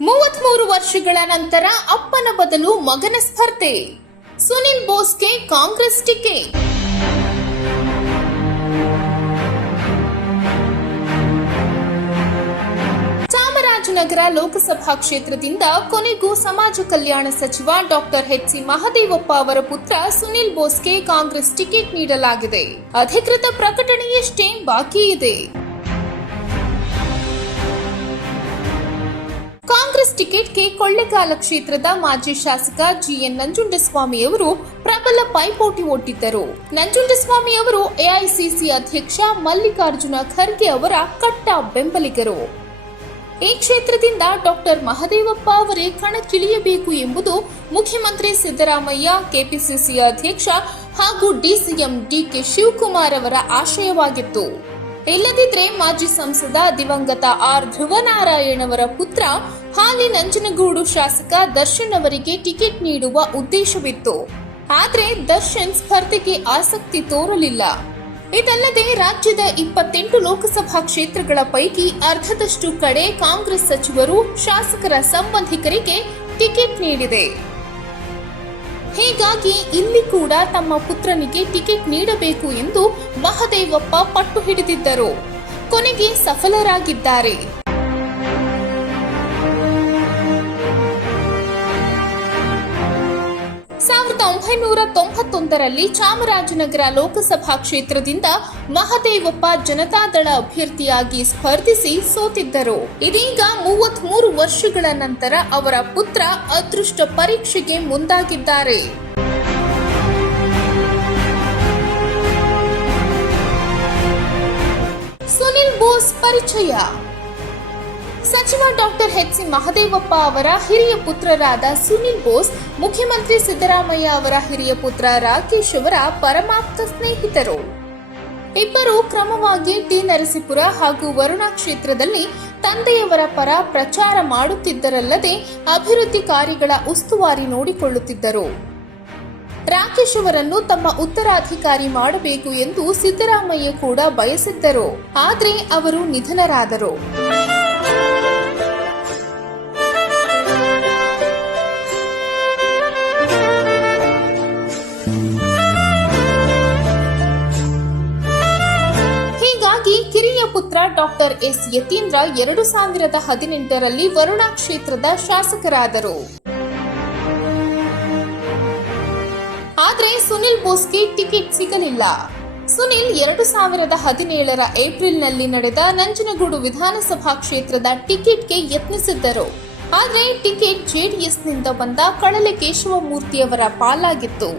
33 ವರ್ಷಗಳ ನಂತರ ಅಪ್ಪನ ಬದಲು ಮಗನ ಸ್ಪರ್ಧೆ. ಸುನಿಲ್ ಬೋಸ್ಗೆ ಕಾಂಗ್ರೆಸ್ ಟಿಕೆಟ್. ಚಾಮರಾಜನಗರ ಲೋಕಸಭಾ ಕ್ಷೇತ್ರದಿಂದ ಕೊನೆಗೂ ಸಮಾಜ ಕಲ್ಯಾಣ ಸಚಿವ ಡಾಕ್ಟರ್ ಎಚ್ ಮಹದೇವಪ್ಪ ಅವರ ಪುತ್ರ ಸುನಿಲ್ ಬೋಸ್ಗೆ ಕಾಂಗ್ರೆಸ್ ಟಿಕೆಟ್ ನೀಡಲಾಗಿದೆ. ಅಧಿಕೃತ ಪ್ರಕಟಣೆಯಷ್ಟೇ ಬಾಕಿ ಇದೆ. ಕಾಂಗ್ರೆಸ್ ಟಿಕೆಟ್ಗೆ ಕೊಳ್ಳೇಗಾಲ ಕ್ಷೇತ್ರದ ಮಾಜಿ ಶಾಸಕ ಜಿಎನ್ ನಂಜುಂಡಸ್ವಾಮಿ ಅವರು ಪ್ರಬಲ ಪೈಪೋಟಿ ಒಡ್ಡಿದ್ದರು. ನಂಜುಂಡಸ್ವಾಮಿ ಅವರು ಎಐಸಿಸಿ ಅಧ್ಯಕ್ಷ ಮಲ್ಲಿಕಾರ್ಜುನ ಖರ್ಗೆ ಅವರ ಕಟ್ಟ ಬೆಂಬಲಿಗರು. ಈ ಕ್ಷೇತ್ರದಿಂದ ಡಾಕ್ಟರ್ ಮಹದೇವಪ್ಪ ಅವರೇ ಕಣಕ್ಕಿಳಿಯಬೇಕು ಎಂಬುದು ಮುಖ್ಯಮಂತ್ರಿ ಸಿದ್ದರಾಮಯ್ಯ, ಕೆಪಿಸಿಸಿ ಅಧ್ಯಕ್ಷ ಹಾಗೂ ಡಿಸಿಎಂ ಡಿಕೆ ಶಿವಕುಮಾರ್ ಅವರ ಆಶಯವಾಗಿತ್ತು. ಇಲ್ಲದಿದ್ರೆ ಮಾಜಿ ಸಂಸದ ದಿವಂಗತ ಆರ್ ಧ್ರುವನಾರಾಯಣ್ ಅವರ ಪುತ್ರ ಹಾಲಿ ನಂಜನಗೂಡು ಶಾಸಕ ದರ್ಶನ್ ಅವರಿಗೆ ಟಿಕೆಟ್ ನೀಡುವ ಉದ್ದೇಶವಿತ್ತು. ಆದರೆ ದರ್ಶನ್ ಸ್ಪರ್ಧೆಗೆ ಆಸಕ್ತಿ ತೋರಲಿಲ್ಲ. ಇದಲ್ಲದೆ ರಾಜ್ಯದ 28 ಲೋಕಸಭಾ ಕ್ಷೇತ್ರಗಳ ಪೈಕಿ ಅರ್ಧದಷ್ಟು ಕಡೆ ಕಾಂಗ್ರೆಸ್ ಸಚಿವರು, ಶಾಸಕರ ಸಂಬಂಧಿಕರಿಗೆ ಟಿಕೆಟ್ ನೀಡಿದೆ. ಹೀಗಾಗಿ ಇಲ್ಲಿ ಕೂಡ ತಮ್ಮ ಪುತ್ರನಿಗೆ ಟಿಕೆಟ್ ನೀಡಬೇಕು ಎಂದು ಮಹದೇವಪ್ಪ ಪಟ್ಟು ಹಿಡಿದಿದ್ದರು. ಕೊನೆಗೆ ಸಫಲರಾಗಿದ್ದಾರೆ. ಸಾವಿರದ 1991ರಲ್ಲಿ ಚಾಮರಾಜನಗರ ಲೋಕಸಭಾ ಕ್ಷೇತ್ರದಿಂದ ಮಹದೇವಪ್ಪ ಜನತಾದಳ ಅಭ್ಯರ್ಥಿಯಾಗಿ ಸ್ಪರ್ಧಿಸಿ ಸೋತಿದ್ದರು. ಇದೀಗ 33 ವರ್ಷಗಳ ನಂತರ ಅವರ ಪುತ್ರ ಅದೃಷ್ಟ ಪರೀಕ್ಷೆಗೆ ಮುಂದಾಗಿದ್ದಾರೆ. ಸುನಿಲ್ ಬೋಸ್ ಪರಿಚಯ. ಸಚಿವ ಡಾಕ್ಟರ್ ಎಚ್ ಮಹದೇವಪ್ಪ ಅವರ ಹಿರಿಯ ಪುತ್ರರಾದ ಸುನಿಲ್ ಬೋಸ್ ಮುಖ್ಯಮಂತ್ರಿ ಸಿದ್ದರಾಮಯ್ಯ ಅವರ ಹಿರಿಯ ಪುತ್ರ ರಾಕೇಶ್ ಅವರ ಪರಮಾಪ್ತ ಸ್ನೇಹಿತರು. ಇಬ್ಬರು ಕ್ರಮವಾಗಿ ಟಿ ನರಸೀಪುರ ಹಾಗೂ ವರುಣಾ ಕ್ಷೇತ್ರದಲ್ಲಿ ತಂದೆಯವರ ಪರ ಪ್ರಚಾರ ಮಾಡುತ್ತಿದ್ದರಲ್ಲದೆ ಅಭಿವೃದ್ಧಿ ಕಾರ್ಯಗಳ ಉಸ್ತುವಾರಿ ನೋಡಿಕೊಳ್ಳುತ್ತಿದ್ದರು. ರಾಕೇಶ್ ಅವರನ್ನು ತಮ್ಮ ಉತ್ತರಾಧಿಕಾರಿ ಮಾಡಬೇಕು ಎಂದು ಸಿದ್ದರಾಮಯ್ಯ ಕೂಡ ಬಯಸಿದ್ದರು. ಆದರೆ ಅವರು ನಿಧನರಾದರು. ಹೀಗಾಗಿ ಕಿರಿಯ ಪುತ್ರ ಡಾಕ್ಟರ್ ಎಸ್ ಯತೀಂದ್ರ 2018ರಲ್ಲಿ ವರುಣಾ ಕ್ಷೇತ್ರದ ಶಾಸಕರಾದರು. ಆದರೆ ಸುನಿಲ್ ಬೋಸ್ಗೆ ಟಿಕೆಟ್ ಸಿಗಲಿಲ್ಲ. ಸುನಿಲ್ 2017ರ ಏಪ್ರಿಲ್ನಲ್ಲಿ ನಡೆದ ನಂಜನಗೂಡು ವಿಧಾನಸಭಾ ಕ್ಷೇತ್ರದ ಟಿಕೆಟ್ಗೆ ಯತ್ನಿಸಿದ್ದರು. ಆದರೆ ಟಿಕೆಟ್ ಜೆಡಿಎಸ್ನಿಂದ ಬಂದ ಕಳಲೆ ಕೇಶವಮೂರ್ತಿಯವರ ಪಾಲಾಗಿತ್ತು.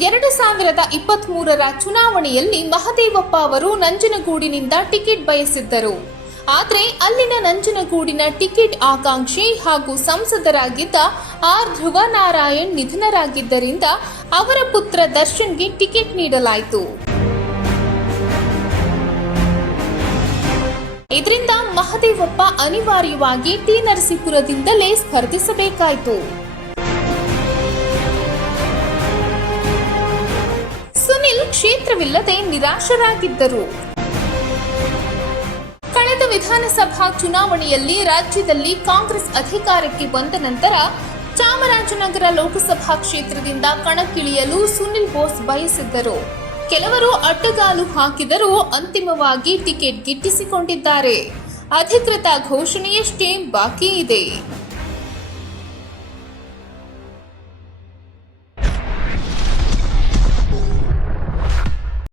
2023ರ ಚುನಾವಣೆಯಲ್ಲಿ ಮಹದೇವಪ್ಪ ಅವರು ನಂಜನಗೂಡಿನಿಂದ ಟಿಕೆಟ್ ಬಯಸಿದ್ದರು. ಆದರೆ ಅಲ್ಲಿನ ನಂಜನಗೂಡಿನ ಟಿಕೆಟ್ ಆಕಾಂಕ್ಷಿ ಹಾಗೂ ಸಂಸದರಾಗಿದ್ದ ಆರ್ ಧ್ರುವನಾರಾಯಣ್ ನಿಧನರಾಗಿದ್ದರಿಂದ ಅವರ ಪುತ್ರ ದರ್ಶನ್ಗೆ ಟಿಕೆಟ್ ನೀಡಲಾಯಿತು. ಇದರಿಂದ ಮಹದೇವಪ್ಪ ಅನಿವಾರ್ಯವಾಗಿ ಟಿ ನರಸೀಪುರದಿಂದಲೇ ಸ್ಪರ್ಧಿಸಬೇಕಾಯಿತು. ಸುನಿಲ್ ಕ್ಷೇತ್ರವಿಲ್ಲದೆ ನಿರಾಶರಾಗಿದ್ದರು. ಕಳೆದ ವಿಧಾನಸಭಾ ಚುನಾವಣೆಯಲ್ಲಿ ರಾಜ್ಯದಲ್ಲಿ ಕಾಂಗ್ರೆಸ್ ಅಧಿಕಾರಕ್ಕೆ ಬಂದ ನಂತರ ಚಾಮರಾಜನಗರ ಲೋಕಸಭಾ ಕ್ಷೇತ್ರದಿಂದ ಕಣಕ್ಕಿಳಿಯಲು ಸುನಿಲ್ ಬೋಸ್ ಬಯಸಿದ್ದರು. ಕೆಲವರು ಅಡ್ಡಗಾಲು ಹಾಕಿದರೂ ಅಂತಿಮವಾಗಿ ಟಿಕೆಟ್ ಗಿಟ್ಟಿಸಿಕೊಂಡಿದ್ದಾರೆ. ಅಧಿಕೃತ ಘೋಷಣೆಯಷ್ಟೇ ಬಾಕಿ ಇದೆ.